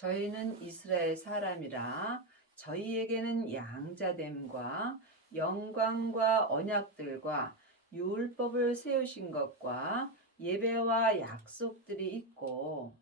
저희는 이스라엘 사람이라 저희에게는 양자됨과 영광과 언약들과 율법을 세우신 것과 예배와 약속들이 있고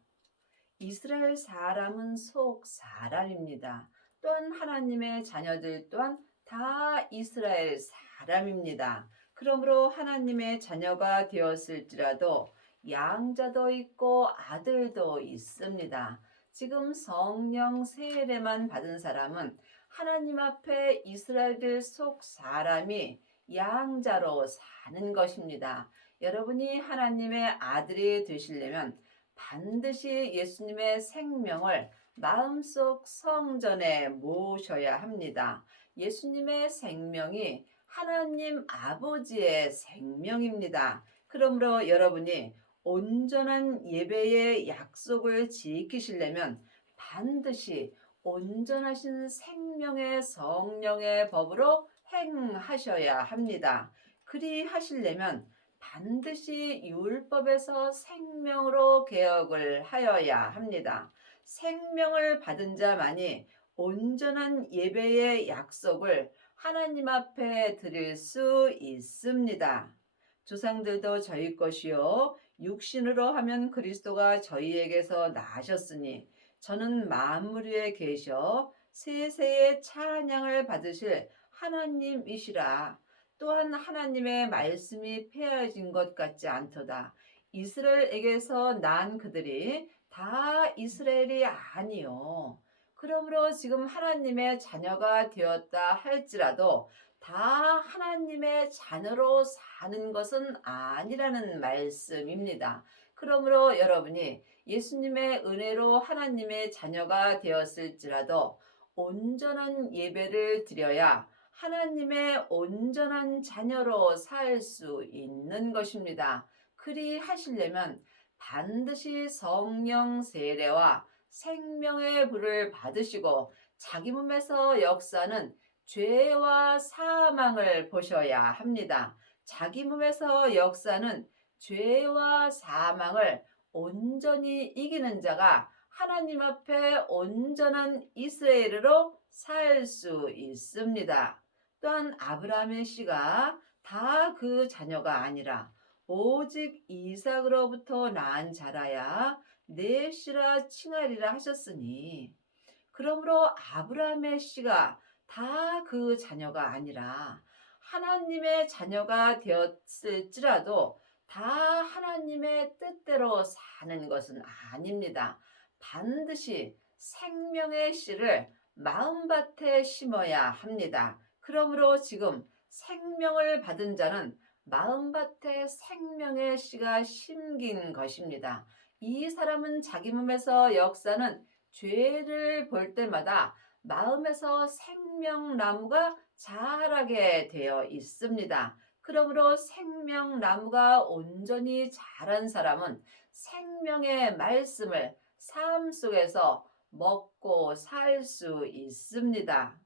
이스라엘 사람은 속 사람입니다. 또한 하나님의 자녀들 또한 다 이스라엘 사람입니다. 그러므로 하나님의 자녀가 되었을지라도 양자도 있고 아들도 있습니다. 지금 성령 세례만 받은 사람은 하나님 앞에 이스라엘 속 사람이 양자로 사는 것입니다. 여러분이 하나님의 아들이 되시려면 반드시 예수님의 생명을 마음속 성전에 모셔야 합니다. 예수님의 생명이 하나님 아버지의 생명입니다. 그러므로 여러분이 온전한 예배의 약속을 지키시려면 반드시 온전하신 생명의 성령의 법으로 행하셔야 합니다. 그리하시려면 반드시 율법에서 생명으로 개혁을 하여야 합니다. 생명을 받은 자만이 온전한 예배의 약속을 하나님 앞에 드릴 수 있습니다. 조상들도 저희 것이요 육신으로 하면 그리스도가 저희에게서 나셨으니 저는 만물 위에 계셔 세세의 찬양을 받으실 하나님이시라. 또한 하나님의 말씀이 폐하여진 것 같지 않도다. 이스라엘에게서 난 그들이 다 이스라엘이 아니요. 그러므로 지금 하나님의 자녀가 되었다 할지라도 다 하나님의 자녀로 사는 것은 아니라는 말씀입니다. 그러므로 여러분이 예수님의 은혜로 하나님의 자녀가 되었을지라도 온전한 예배를 드려야 하나님의 온전한 자녀로 살 수 있는 것입니다. 그리하시려면 반드시 성령 세례와 생명의 불을 받으시고 자기 몸에서 역사는 죄와 사망을 보셔야 합니다. 자기 몸에서 역사는 죄와 사망을 온전히 이기는 자가 하나님 앞에 온전한 이스라엘으로 살 수 있습니다. 또한 아브라함의 씨가 다 그 자녀가 아니라 오직 이삭으로부터 난 자라야 내 씨라 칭하리라 하셨으니 그러므로 아브라함의 씨가 다 그 자녀가 아니라 하나님의 자녀가 되었을지라도 다 하나님의 뜻대로 사는 것은 아닙니다. 반드시 생명의 씨를 마음밭에 심어야 합니다. 그러므로 지금 생명을 받은 자는 마음밭에 생명의 씨가 심긴 것입니다. 이 사람은 자기 몸에서 역사는 죄를 볼 때마다 마음에서 생명나무가 자라게 되어 있습니다. 그러므로 생명나무가 온전히 자란 사람은 생명의 말씀을 삶 속에서 먹고 살 수 있습니다.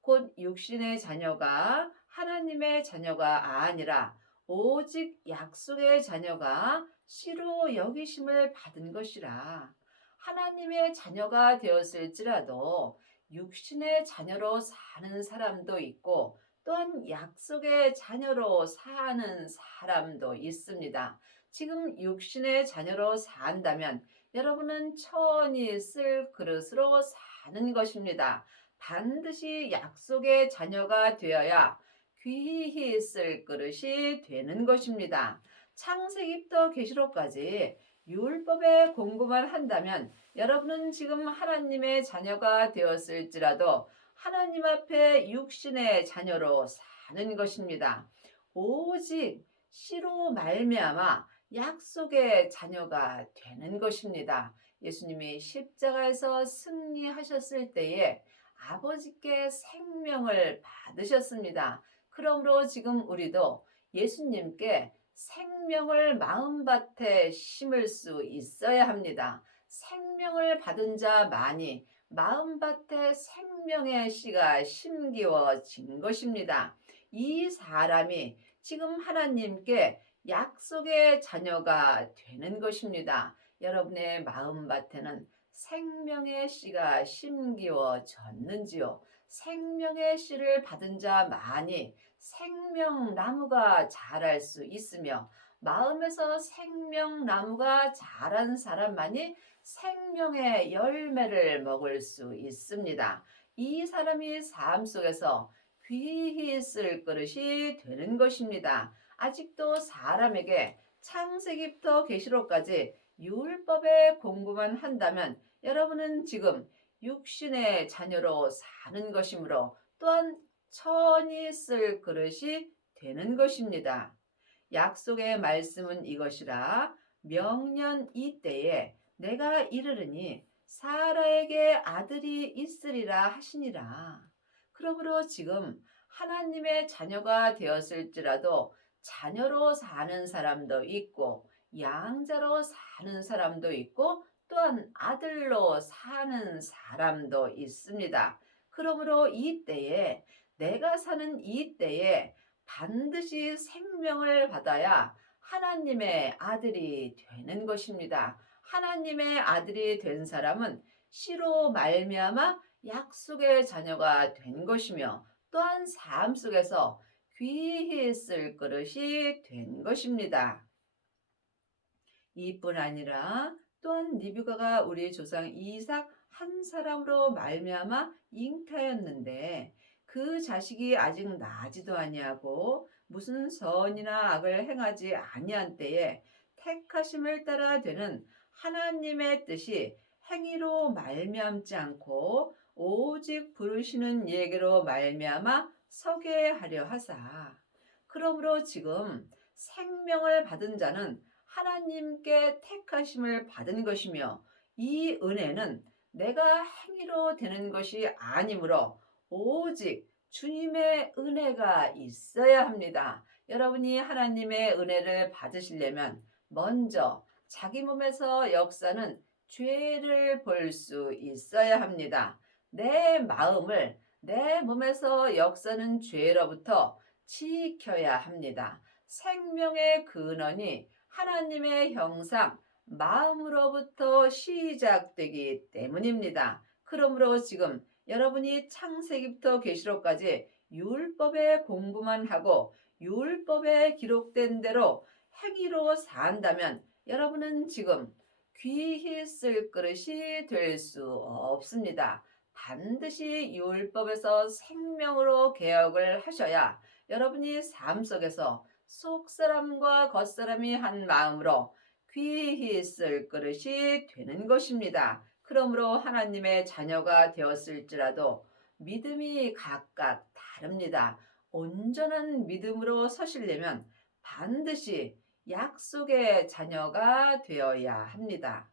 곧 육신의 자녀가 하나님의 자녀가 아니라 오직 약속의 자녀가 씨로 여기심을 받은 것이라. 하나님의 자녀가 되었을지라도 육신의 자녀로 사는 사람도 있고 또한 약속의 자녀로 사는 사람도 있습니다. 지금 육신의 자녀로 산다면 여러분은 천히 쓸 그릇으로 사는 것입니다. 반드시 약속의 자녀가 되어야 귀히 쓸 그릇이 되는 것입니다. 창세기부터 계시록까지 율법의 공부만 한다면 여러분은 지금 하나님의 자녀가 되었을지라도 하나님 앞에 육신의 자녀로 사는 것입니다. 오직 씨로 말미암아 약속의 자녀가 되는 것입니다. 예수님이 십자가에서 승리하셨을 때에 아버지께 생명을 받으셨습니다. 그러므로 지금 우리도 예수님께 생명을 마음밭에 심을 수 있어야 합니다. 생명을 받은 자만이 마음밭에 생명의 씨가 심기워진 것입니다. 이 사람이 지금 하나님께 약속의 자녀가 되는 것입니다. 여러분의 마음밭에는 생명의 씨가 심기워졌는지요. 생명의 씨를 받은 자만이 생명나무가 자랄 수 있으며 마음에서 생명나무가 자란 사람만이 생명의 열매를 먹을 수 있습니다. 이 사람이 삶 속에서 귀히 쓸 그릇이 되는 것입니다. 아직도 사람에게 창세기부터 계시록까지 율법의 공부만 한다면 여러분은 지금 육신의 자녀로 사는 것이므로 또한 천히 쓸 그릇이 되는 것입니다. 약속의 말씀은 이것이라 명년 이때에 내가 이르르니 사라에게 아들이 있으리라 하시니라. 그러므로 지금 하나님의 자녀가 되었을지라도 자녀로 사는 사람도 있고 양자로 사는 사람도 있고 또한 아들로 사는 사람도 있습니다. 그러므로 이때에 내가 사는 이때에 반드시 생명을 받아야 하나님의 아들이 되는 것입니다. 하나님의 아들이 된 사람은 씨로 말미암아 약속의 자녀가 된 것이며 또한 삶 속에서 귀히 쓸 그릇이 된 것입니다. 이뿐 아니라 또한 리브가가 우리 조상 이삭 한 사람으로 말미암아 잉타였는데 그 자식이 아직 나지도 아니하고 무슨 선이나 악을 행하지 아니한 때에 택하심을 따라 되는 하나님의 뜻이 행위로 말미암지 않고 오직 부르시는 얘기로 말미암아 서게 하려 하사. 그러므로 지금 생명을 받은 자는 하나님께 택하심을 받은 것이며 이 은혜는 내가 행위로 되는 것이 아니므로 오직 주님의 은혜가 있어야 합니다. 여러분이 하나님의 은혜를 받으시려면 먼저 자기 몸에서 역사는 죄를 볼 수 있어야 합니다. 내 마음을 내 몸에서 역사는 죄로부터 지켜야 합니다. 생명의 근원이 하나님의 형상, 마음으로부터 시작되기 때문입니다. 그러므로 지금 여러분이 창세기부터 계시록까지 율법의 공부만 하고 율법에 기록된 대로 행위로 산다면 여러분은 지금 귀히 쓸 그릇이 될 수 없습니다. 반드시 율법에서 생명으로 개혁을 하셔야 여러분이 삶 속에서 속사람과 겉사람이 한 마음으로 귀히 쓸 그릇이 되는 것입니다. 그러므로 하나님의 자녀가 되었을지라도 믿음이 각각 다릅니다. 온전한 믿음으로 서시려면 반드시 약속의 자녀가 되어야 합니다.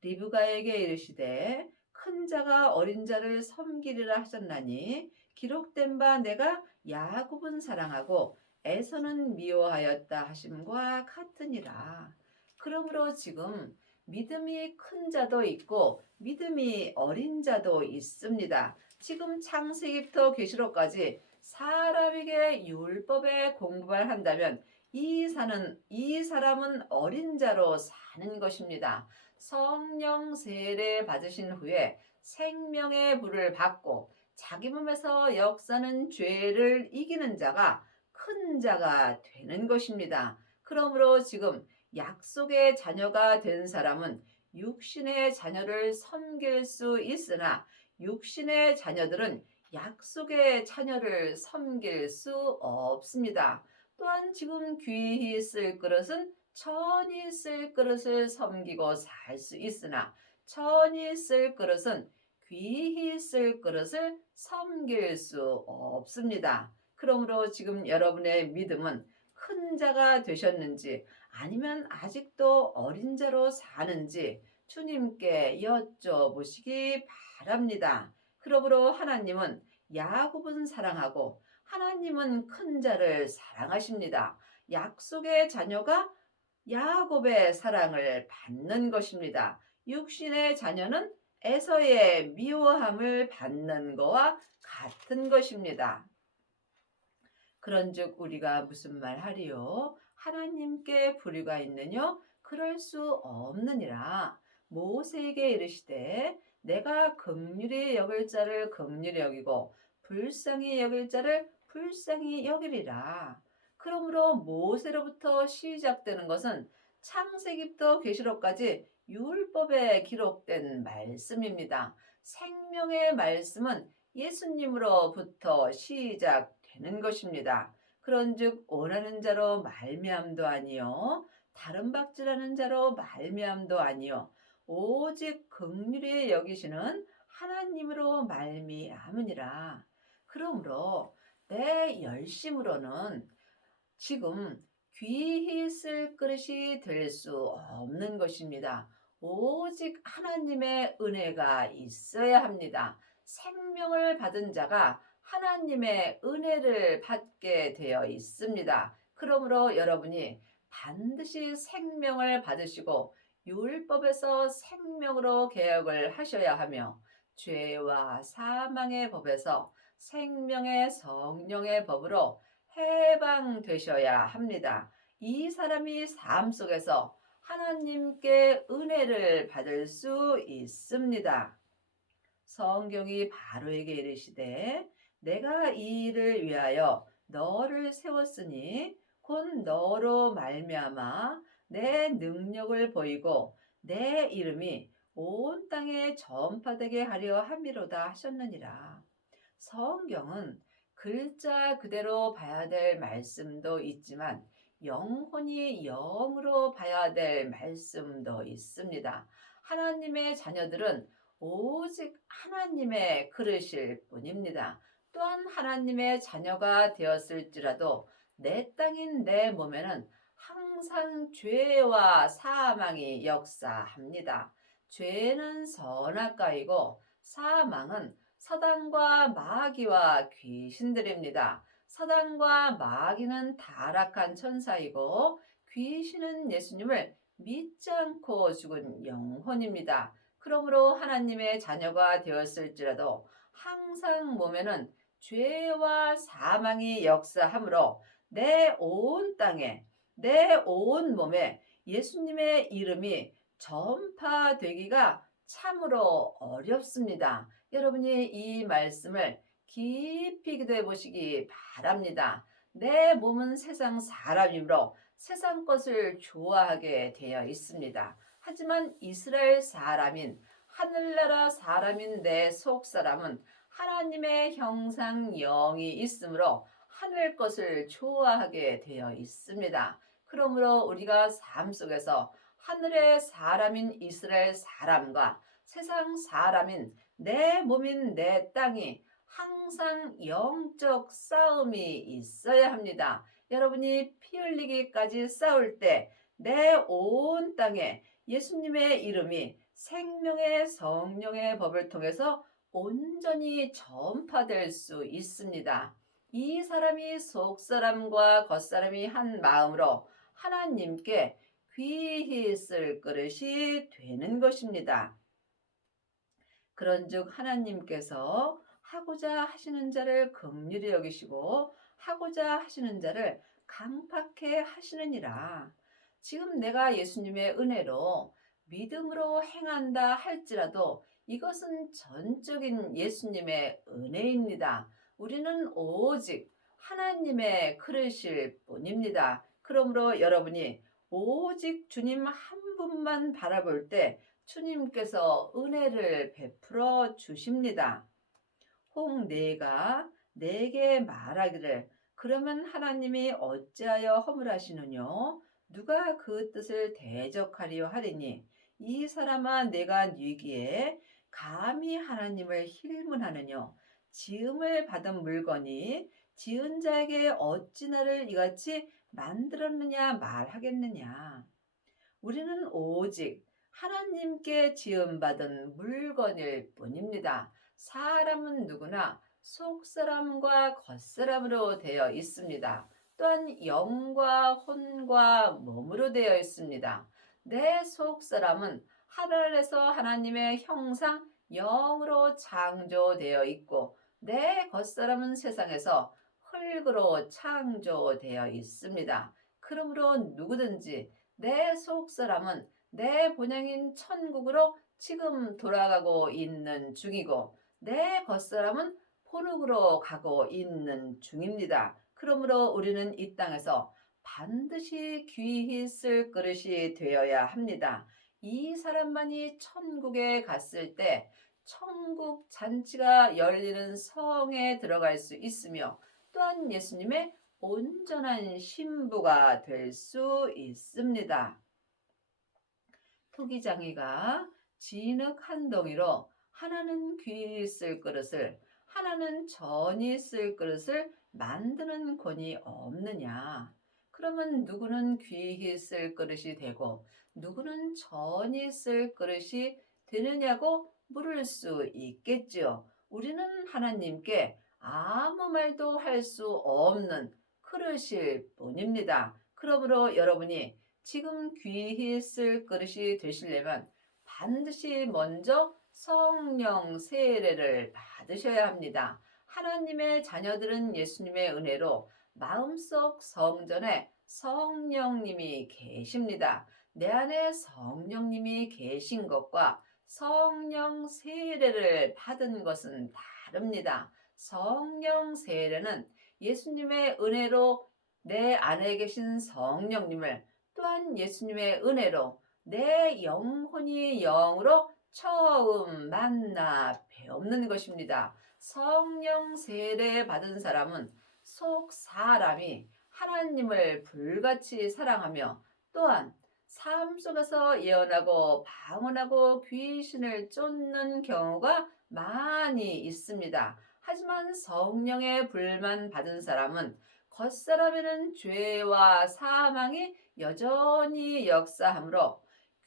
리브가에게 이르시되 큰 자가 어린 자를 섬기리라 하셨나니 기록된 바 내가 야곱은 사랑하고 에서는 미워하였다 하심과 같으니라. 그러므로 지금 믿음이 큰 자도 있고 믿음이 어린 자도 있습니다. 지금 창세기부터 계시록까지 사람에게 율법의 공부를 한다면 이 사람은 어린 자로 사는 것입니다. 성령 세례 받으신 후에 생명의 불을 받고 자기 몸에서 역사는 죄를 이기는 자가 큰 자가 되는 것입니다. 그러므로 지금 약속의 자녀가 된 사람은 육신의 자녀를 섬길 수 있으나 육신의 자녀들은 약속의 자녀를 섬길 수 없습니다. 또한 지금 귀히 쓸 그릇은 천히 쓸 그릇을 섬기고 살 수 있으나 천히 쓸 그릇은 귀히 쓸 그릇을 섬길 수 없습니다. 그러므로 지금 여러분의 믿음은 큰 자가 되셨는지 아니면 아직도 어린 자로 사는지 주님께 여쭤보시기 바랍니다. 그러므로 하나님은 야곱은 사랑하고 하나님은 큰 자를 사랑하십니다. 약속의 자녀가 야곱의 사랑을 받는 것입니다. 육신의 자녀는 에서의 미워함을 받는 것과 같은 것입니다. 그런즉 우리가 무슨 말 하리요? 하나님께 불의가 있느뇨? 그럴 수 없느니라. 모세에게 이르시되 내가 긍휼히 여길 자를 긍휼히 여기고 불쌍히 여길 자를 불쌍히 여기리라. 그러므로 모세로부터 시작되는 것은 창세기부터 계시록까지 율법에 기록된 말씀입니다. 생명의 말씀은 예수님으로부터 시작되는 것입니다. 그런즉 원하는 자로 말미암도 아니요 다른 박질하는 자로 말미암도 아니요 오직 긍휼히 여기시는 하나님으로 말미암으니라. 그러므로 내 열심으로는 지금 귀히 쓸 그릇이 될 수 없는 것입니다. 오직 하나님의 은혜가 있어야 합니다. 생명을 받은 자가 하나님의 은혜를 받게 되어 있습니다. 그러므로 여러분이 반드시 생명을 받으시고 율법에서 생명으로 개혁을 하셔야 하며 죄와 사망의 법에서 생명의 성령의 법으로 해방되셔야 합니다. 이 사람이 삶 속에서 하나님께 은혜를 받을 수 있습니다. 성경이 바로에게 이르시되 내가 이 일을 위하여 너를 세웠으니 곧 너로 말미암아 내 능력을 보이고 내 이름이 온 땅에 전파되게 하려 함이로다 하셨느니라. 성경은 글자 그대로 봐야 될 말씀도 있지만 영혼이 영으로 봐야 될 말씀도 있습니다. 하나님의 자녀들은 오직 하나님의 그릇일 뿐입니다. 또한 하나님의 자녀가 되었을지라도 내 땅인 내 몸에는 항상 죄와 사망이 역사합니다. 죄는 선악과이고 사망은 사단과 마귀와 귀신들입니다. 사단과 마귀는 타락한 천사이고 귀신은 예수님을 믿지 않고 죽은 영혼입니다. 그러므로 하나님의 자녀가 되었을지라도 항상 몸에는 죄와 사망이 역사하므로 내 온 땅에 내 온 몸에 예수님의 이름이 전파되기가 참으로 어렵습니다. 여러분이 이 말씀을 깊이 기도해 보시기 바랍니다. 내 몸은 세상 사람이므로 세상 것을 좋아하게 되어 있습니다. 하지만 이스라엘 사람인 하늘나라 사람인 내 속사람은 하나님의 형상 영이 있으므로 하늘 것을 좋아하게 되어 있습니다. 그러므로 우리가 삶 속에서 하늘의 사람인 이스라엘 사람과 세상 사람인 내 몸인 내 땅이 항상 영적 싸움이 있어야 합니다. 여러분이 피 흘리기까지 싸울 때 내 온 땅에 예수님의 이름이 생명의 성령의 법을 통해서 온전히 전파될 수 있습니다. 이 사람이 속사람과 겉사람이 한 마음으로 하나님께 귀히 쓸 그릇이 되는 것입니다. 그런즉 하나님께서 하고자 하시는 자를 긍휼히 여기시고 하고자 하시는 자를 강팍해 하시느니라. 지금 내가 예수님의 은혜로 믿음으로 행한다 할지라도 이것은 전적인 예수님의 은혜입니다. 우리는 오직 하나님의 그릇일 뿐입니다. 그러므로 여러분이 오직 주님 한 분만 바라볼 때 주님께서 은혜를 베풀어 주십니다. 혹 내가 내게 말하기를 그러면 하나님이 어찌하여 허물하시느뇨? 누가 그 뜻을 대적하리요 하리니 이 사람아 내가 뉘기에 감히 하나님을 힐문하느뇨? 지음을 받은 물건이 지은 자에게 어찌 나를 이같이 만들었느냐 말하겠느냐? 우리는 오직 하나님께 지음받은 물건일 뿐입니다. 사람은 누구나 속사람과 겉사람으로 되어 있습니다. 또한 영과 혼과 몸으로 되어 있습니다. 내 속사람은 하늘에서 하나님의 형상 영으로 창조되어 있고 내 겉사람은 세상에서 흙으로 창조되어 있습니다. 그러므로 누구든지 내 속사람은 내 본향인 천국으로 지금 돌아가고 있는 중이고 내 겉사람은 포룩으로 가고 있는 중입니다. 그러므로 우리는 이 땅에서 반드시 귀히 쓸 그릇이 되어야 합니다. 이 사람만이 천국에 갔을 때 천국 잔치가 열리는 성에 들어갈 수 있으며 또한 예수님의 온전한 신부가 될 수 있습니다. 토기장이가 진흙 한 덩이로 하나는 귀히 쓸 그릇을 하나는 전이 쓸 그릇을 만드는 권이 없느냐? 그러면 누구는 귀히 쓸 그릇이 되고 누구는 전이 쓸 그릇이 되느냐고 물을 수 있겠지요. 우리는 하나님께 아무 말도 할 수 없는 그릇일 뿐입니다. 그러므로 여러분이 지금 귀히 쓸 그릇이 되시려면 반드시 먼저 성령 세례를 받으셔야 합니다. 하나님의 자녀들은 예수님의 은혜로 마음속 성전에 성령님이 계십니다. 내 안에 성령님이 계신 것과 성령 세례를 받은 것은 다릅니다. 성령 세례는 예수님의 은혜로 내 안에 계신 성령님을 또한 예수님의 은혜로 내 영혼이 영으로 처음 만나 배우는 것입니다. 성령 세례 받은 사람은 속 사람이 하나님을 불같이 사랑하며 또한 삶 속에서 예언하고 방언하고 귀신을 쫓는 경우가 많이 있습니다. 하지만 성령의 불만 받은 사람은 겉사람에는 죄와 사망이 여전히 역사하므로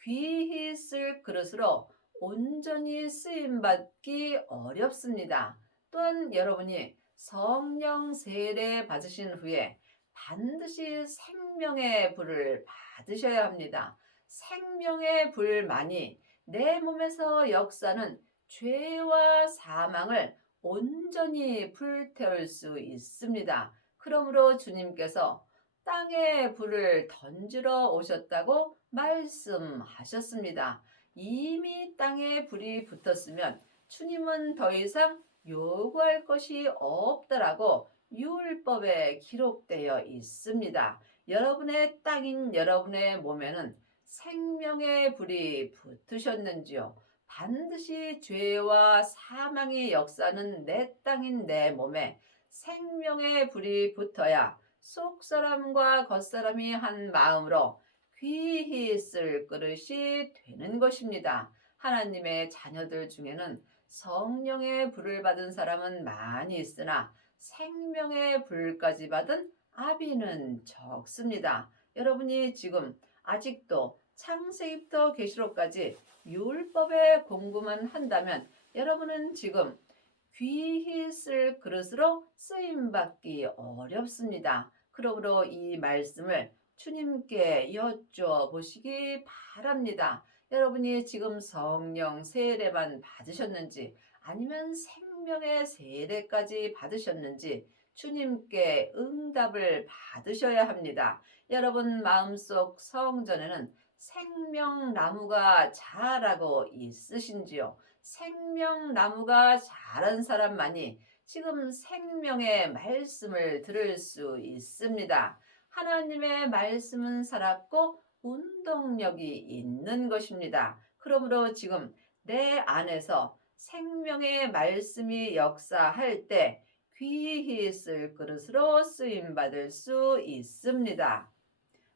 귀히 쓸 그릇으로 온전히 쓰임받기 어렵습니다. 또한 여러분이 성령 세례 받으신 후에 반드시 생명의 불을 받으셔야 합니다. 생명의 불만이 내 몸에서 역사는 죄와 사망을 온전히 불태울 수 있습니다. 그러므로 주님께서 땅에 불을 던지러 오셨다고 말씀하셨습니다. 이미 땅에 불이 붙었으면 주님은 더 이상 요구할 것이 없다라고 율법에 기록되어 있습니다. 여러분의 땅인 여러분의 몸에는 생명의 불이 붙으셨는지요? 반드시 죄와 사망의 역사는 내 땅인 내 몸에 생명의 불이 붙어야 속사람과 겉사람이 한 마음으로 귀히 쓸 그릇이 되는 것입니다. 하나님의 자녀들 중에는 성령의 불을 받은 사람은 많이 있으나 생명의 불까지 받은 아비는 적습니다. 여러분이 지금 아직도 창세기부터 계시록까지 율법의 공부만 한다면 여러분은 지금 귀히 쓸 그릇으로 쓰임받기 어렵습니다. 그러므로 이 말씀을 주님께 여쭤보시기 바랍니다. 여러분이 지금 성령 세례만 받으셨는지 아니면 생명의 세례까지 받으셨는지 주님께 응답을 받으셔야 합니다. 여러분 마음속 성전에는 생명나무가 자라고 있으신지요? 생명나무가 자란 사람만이 지금 생명의 말씀을 들을 수 있습니다. 하나님의 말씀은 살았고 운동력이 있는 것입니다. 그러므로 지금 내 안에서 생명의 말씀이 역사할 때 귀히 쓸 그릇으로 쓰임받을 수 있습니다.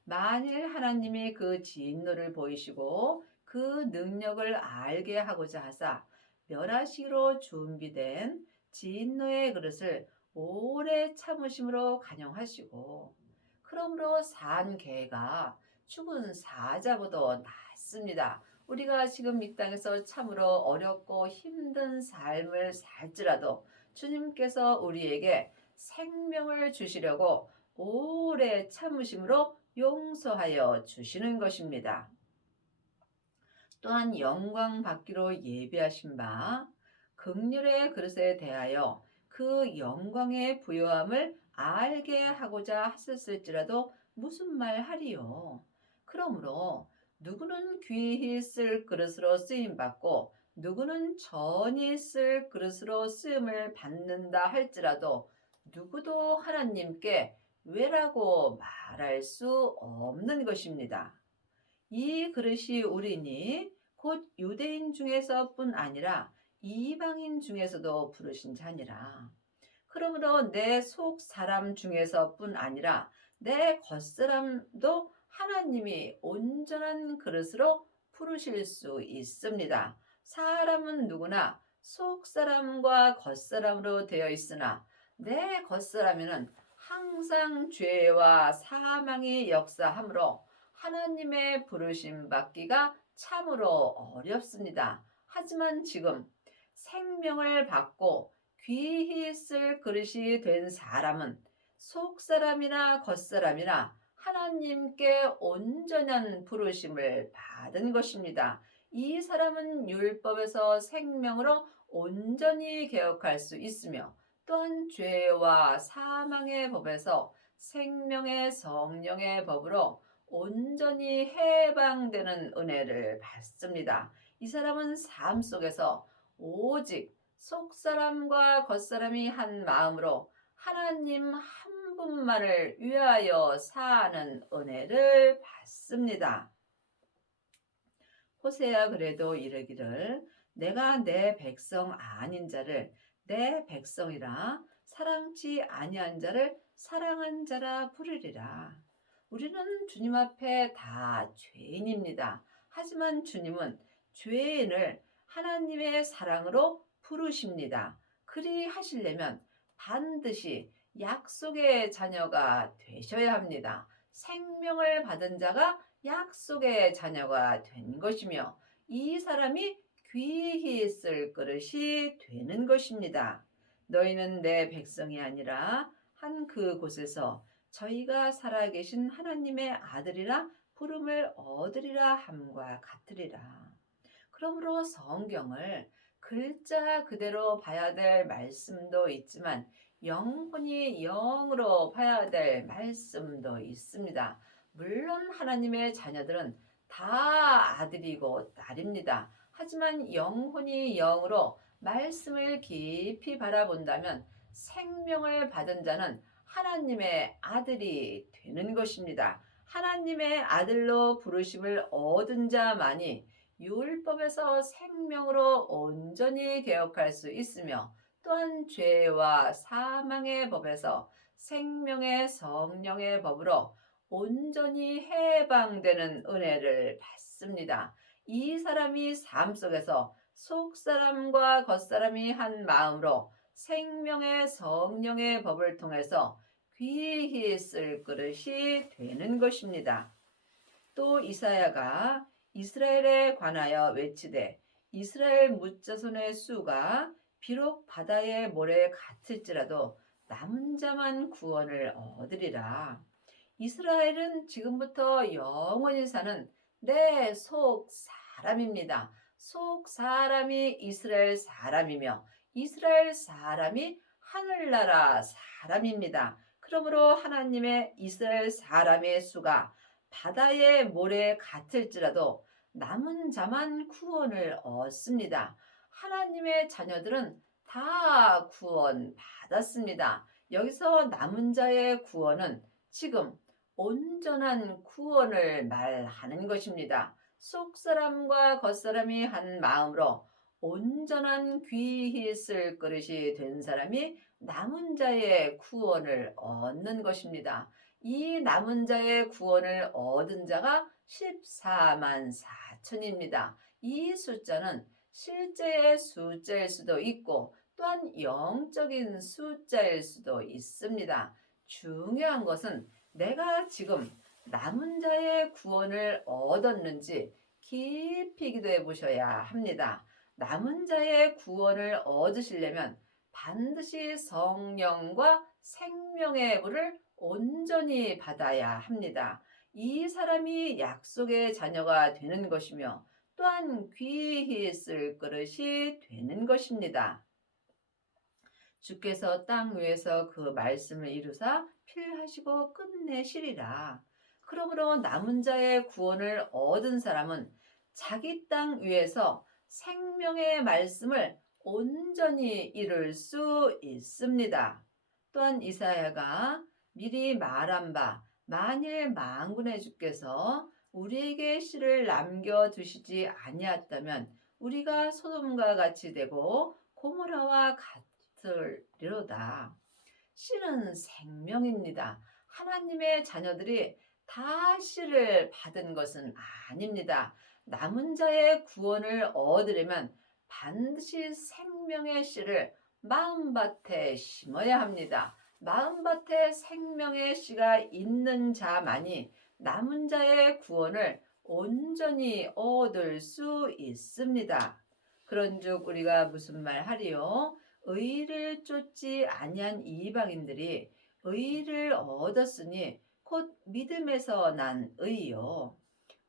만일 하나님이 그 진노를 보이시고 그 능력을 알게 하고자 하사 멸하시기로 준비된 진노의 그릇을 오래 참으심으로 간영하시고 그러므로 산 개가 죽은 사자보다 낫습니다. 우리가 지금 이 땅에서 참으로 어렵고 힘든 삶을 살지라도 주님께서 우리에게 생명을 주시려고 오래 참으심으로 용서하여 주시는 것입니다. 또한 영광 받기로 예비하신 바 긍휼의 그릇에 대하여 그 영광의 부요함을 알게 하고자 하셨을지라도 무슨 말 하리요. 그러므로 누구는 귀히 쓸 그릇으로 쓰임받고 누구는 전이 쓸 그릇으로 쓰임을 받는다 할지라도 누구도 하나님께 왜라고 말할 수 없는 것입니다. 이 그릇이 우리니 곧 유대인 중에서뿐 아니라 이방인 중에서도 부르신 자니라. 그러므로 내 속 사람 중에서뿐 아니라 내 겉사람도 하나님이 온전한 그릇으로 부르실 수 있습니다. 사람은 누구나 속 사람과 겉사람으로 되어 있으나 내 겉사람에는 항상 죄와 사망이 역사하므로 하나님의 부르심 받기가 참으로 어렵습니다. 하지만 지금 생명을 받고 귀히 쓸 그릇이 된 사람은 속사람이나 겉사람이나 하나님께 온전한 부르심을 받은 것입니다. 이 사람은 율법에서 생명으로 온전히 개혁할 수 있으며 또한 죄와 사망의 법에서 생명의 성령의 법으로 온전히 해방되는 은혜를 받습니다. 이 사람은 삶 속에서 오직 속사람과 겉사람이 한 마음으로 하나님 한 분만을 위하여 사는 은혜를 받습니다. 호세야 그래도 이르기를 내가 내 백성 아닌 자를 내 백성이라 사랑치 아니한 자를 사랑한 자라 부르리라. 우리는 주님 앞에 다 죄인입니다. 하지만 주님은 죄인을 하나님의 사랑으로 부르십니다. 그리 하시려면 반드시 약속의 자녀가 되셔야 합니다. 생명을 받은 자가 약속의 자녀가 된 것이며 이 사람이 귀히 쓸 그릇이 되는 것입니다. 너희는 내 백성이 아니라 한 그곳에서 저희가 살아계신 하나님의 아들이라 부름을 얻으리라 함과 같으리라. 그러므로 성경을 글자 그대로 봐야 될 말씀도 있지만 영혼이 영으로 봐야 될 말씀도 있습니다. 물론 하나님의 자녀들은 다 아들이고 딸입니다. 하지만 영혼이 영으로 말씀을 깊이 바라본다면 생명을 받은 자는 하나님의 아들이 되는 것입니다. 하나님의 아들로 부르심을 얻은 자만이 율법에서 생명으로 온전히 개혁할 수 있으며 또한 죄와 사망의 법에서 생명의 성령의 법으로 온전히 해방되는 은혜를 받습니다. 이 사람이 삶 속에서 속사람과 겉사람이 한 마음으로 생명의 성령의 법을 통해서 귀히 쓸 그릇이 되는 것입니다. 또 이사야가 이스라엘에 관하여 외치되 이스라엘 뭇자손의 수가 비록 바다의 모래 같을지라도 남은 자만 구원을 얻으리라. 이스라엘은 지금부터 영원히 사는 내 속 사람입니다. 속 사람이 이스라엘 사람이며 이스라엘 사람이 하늘나라 사람입니다. 그러므로 하나님의 이스라엘 사람의 수가 바다의 모래 같을지라도 남은 자만 구원을 얻습니다. 하나님의 자녀들은 다 구원 받았습니다. 여기서 남은 자의 구원은 지금 온전한 구원을 말하는 것입니다. 속사람과 겉사람이 한 마음으로 온전한 귀히 쓸 그릇이 된 사람이 남은 자의 구원을 얻는 것입니다. 이 남은 자의 구원을 얻은 자가 14만 4천입니다. 이 숫자는 실제의 숫자일 수도 있고 또한 영적인 숫자일 수도 있습니다. 중요한 것은 내가 지금 남은 자의 구원을 얻었는지 깊이 기도해 보셔야 합니다. 남은 자의 구원을 얻으시려면 반드시 성령과 생명의 불을 온전히 받아야 합니다. 이 사람이 약속의 자녀가 되는 것이며 또한 귀히 쓸 그릇이 되는 것입니다. 주께서 땅 위에서 그 말씀을 이루사 필하시고 끝내시리라. 그러므로 남은 자의 구원을 얻은 사람은 자기 땅 위에서 생명의 말씀을 온전히 이룰 수 있습니다. 또한 이사야가 미리 말한 바 만일 만군의 주께서 우리에게 씨를 남겨두시지 아니했다면 우리가 소돔과 같이 되고 고모라와 같으리로다. 씨는 생명입니다. 하나님의 자녀들이 다 씨를 받은 것은 아닙니다. 남은 자의 구원을 얻으려면 반드시 생명의 씨를 마음밭에 심어야 합니다. 마음밭에 생명의 씨가 있는 자만이 남은 자의 구원을 온전히 얻을 수 있습니다. 그런즉 우리가 무슨 말 하리요? 의를 쫓지 아니한 이방인들이 의를 얻었으니 곧 믿음에서 난 의요.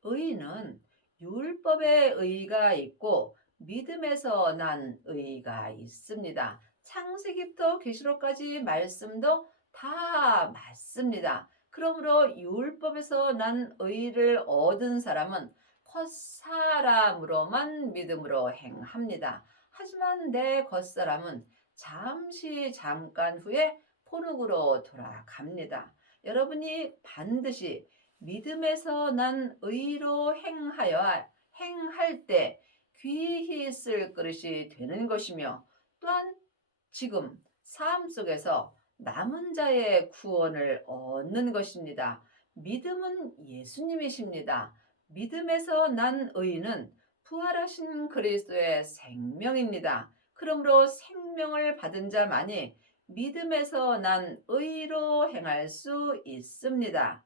의는 율법의 의가 있고 믿음에서 난 의가 있습니다. 창세기부터 계시록까지 말씀도 다 맞습니다. 그러므로 율법에서 난 의를 얻은 사람은 겉사람으로만 믿음으로 행합니다. 하지만 내 겉사람은 잠깐 후에 포룩으로 돌아갑니다. 여러분이 반드시 믿음에서 난 의로 행할 때 귀히 쓸 그릇이 되는 것이며 또한 지금 삶 속에서 남은 자의 구원을 얻는 것입니다. 믿음은 예수님이십니다. 믿음에서 난 의는 부활하신 그리스도의 생명입니다. 그러므로 생명을 받은 자만이 믿음에서 난 의로 행할 수 있습니다.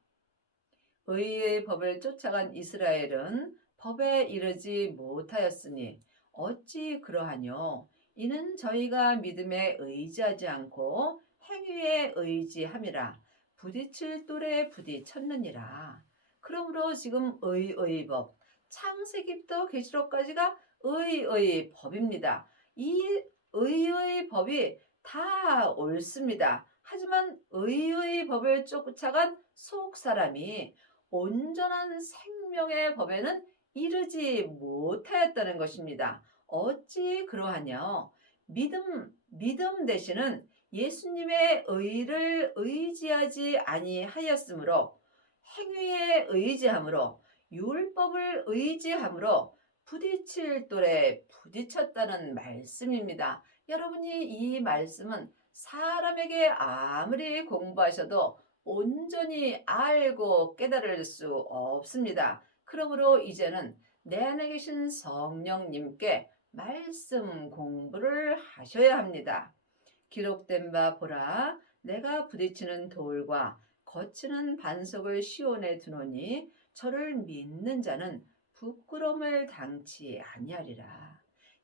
의의 법을 쫓아간 이스라엘은 법에 이르지 못하였으니 어찌 그러하뇨? 이는 저희가 믿음에 의지하지 않고 행위에 의지함이라 부딪힐 돌에 부딪혔느니라. 그러므로 지금 의의 법, 창세기부터 계시록까지가 의의 법입니다. 이 의의 법이 다 옳습니다. 하지만 의의 법을 쫓아간 속사람이 온전한 생명의 법에는 이르지 못하였다는 것입니다. 어찌 그러하냐? 믿음 대신은 예수님의 의를 의지하지 아니하였으므로 행위에 의지함으로 율법을 의지함으로 부딪힐 돌에 부딪혔다는 말씀입니다. 여러분이 이 말씀은 사람에게 아무리 공부하셔도 온전히 알고 깨달을 수 없습니다. 그러므로 이제는 내 안에 계신 성령님께 말씀 공부를 하셔야 합니다. 기록된 바 보라, 내가 부딪히는 돌과 거치는 반석을 시온에 두노니 저를 믿는 자는 부끄러움을 당치 아니하리라.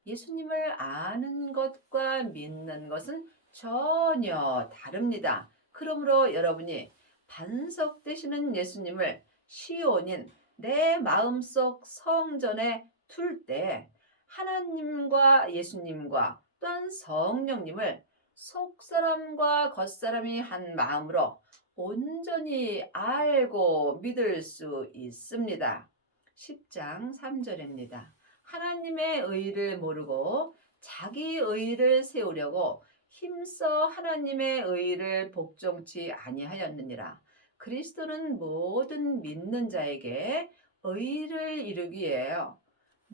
예수님을 아는 것과 믿는 것은 전혀 다릅니다. 그러므로 여러분이 반석 되시는 예수님을 시온인 내 마음속 성전에 둘 때 하나님과 예수님과 또한 성령님을 속사람과 겉사람이 한 마음으로 온전히 알고 믿을 수 있습니다. 10장 3절입니다. 하나님의 의를 모르고 자기 의를 세우려고 힘써 하나님의 의를 복종치 아니하였느니라. 그리스도는 모든 믿는 자에게 의를 이루기 위해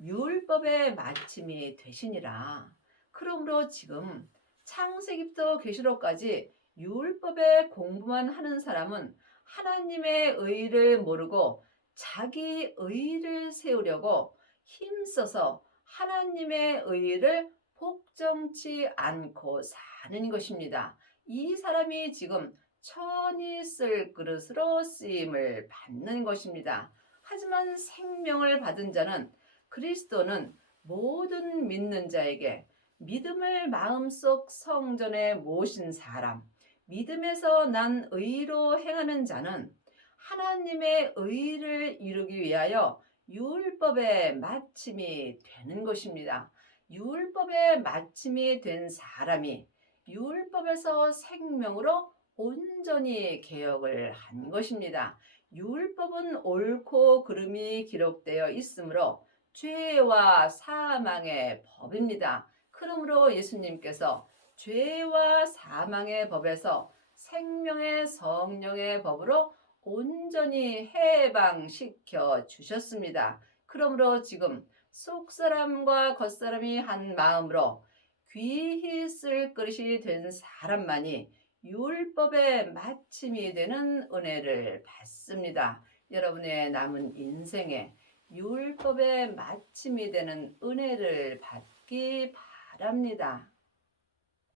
율법의 마침이 되시니라. 그러므로 지금 창세기부터 계시록까지 율법의 공부만 하는 사람은 하나님의 의를 모르고 자기 의를 세우려고 힘써서 하나님의 의를 복종치 않고 사는 것입니다. 이 사람이 지금 천이 쓸 그릇으로 쓰임을 받는 것입니다. 하지만 생명을 받은 자는 그리스도는 모든 믿는 자에게 믿음을 마음속 성전에 모신 사람, 믿음에서 난 의로 행하는 자는 하나님의 의를 이루기 위하여 율법의 마침이 되는 것입니다. 율법의 마침이 된 사람이 율법에서 생명으로 온전히 개혁을 한 것입니다. 율법은 옳고 그름이 기록되어 있으므로 죄와 사망의 법입니다. 그러므로 예수님께서 죄와 사망의 법에서 생명의 성령의 법으로 온전히 해방시켜 주셨습니다. 그러므로 지금 속사람과 겉사람이 한 마음으로 귀히 쓸 그릇이 된 사람만이 율법의 마침이 되는 은혜를 받습니다. 여러분의 남은 인생에 율법의 마침이 되는 은혜를 받기 바랍니다.